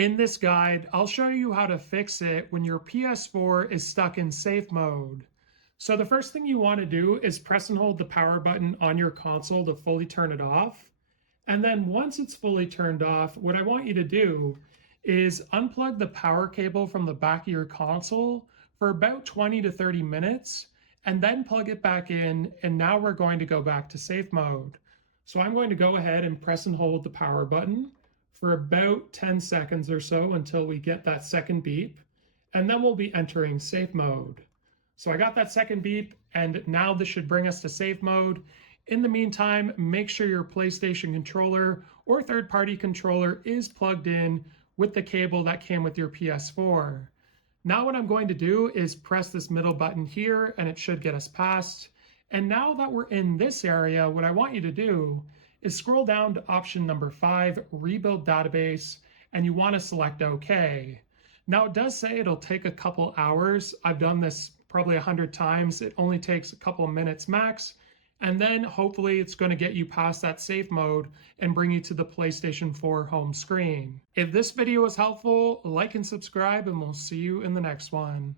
In this guide, I'll show you how to fix it when your PS4 is stuck in safe mode. So the first thing you want to do is press and hold the power button on your console to fully turn it off. And then once it's fully turned off, what I want you to do is unplug the power cable from the back of your console for about 20 to 30 minutes, and then plug it back in. And now we're going to go back to safe mode. So I'm going to go ahead and press and hold the power button for about 10 seconds or so until we get that second beep, and then we'll be entering safe mode. So I got that second beep, and now this should bring us to safe mode. In the meantime, make sure your PlayStation controller or third-party controller is plugged in with the cable that came with your PS4. Now what I'm going to do is press this middle button here, and it should get us past. And now that we're in this area, what I want you to do is scroll down to option number 5, Rebuild Database, and you want to select OK. Now it does say it'll take a couple hours. I've done this probably 100 times. It only takes a couple of minutes max. And then hopefully it's going to get you past that safe mode and bring you to the PlayStation 4 home screen. If this video was helpful, like and subscribe, and we'll see you in the next one.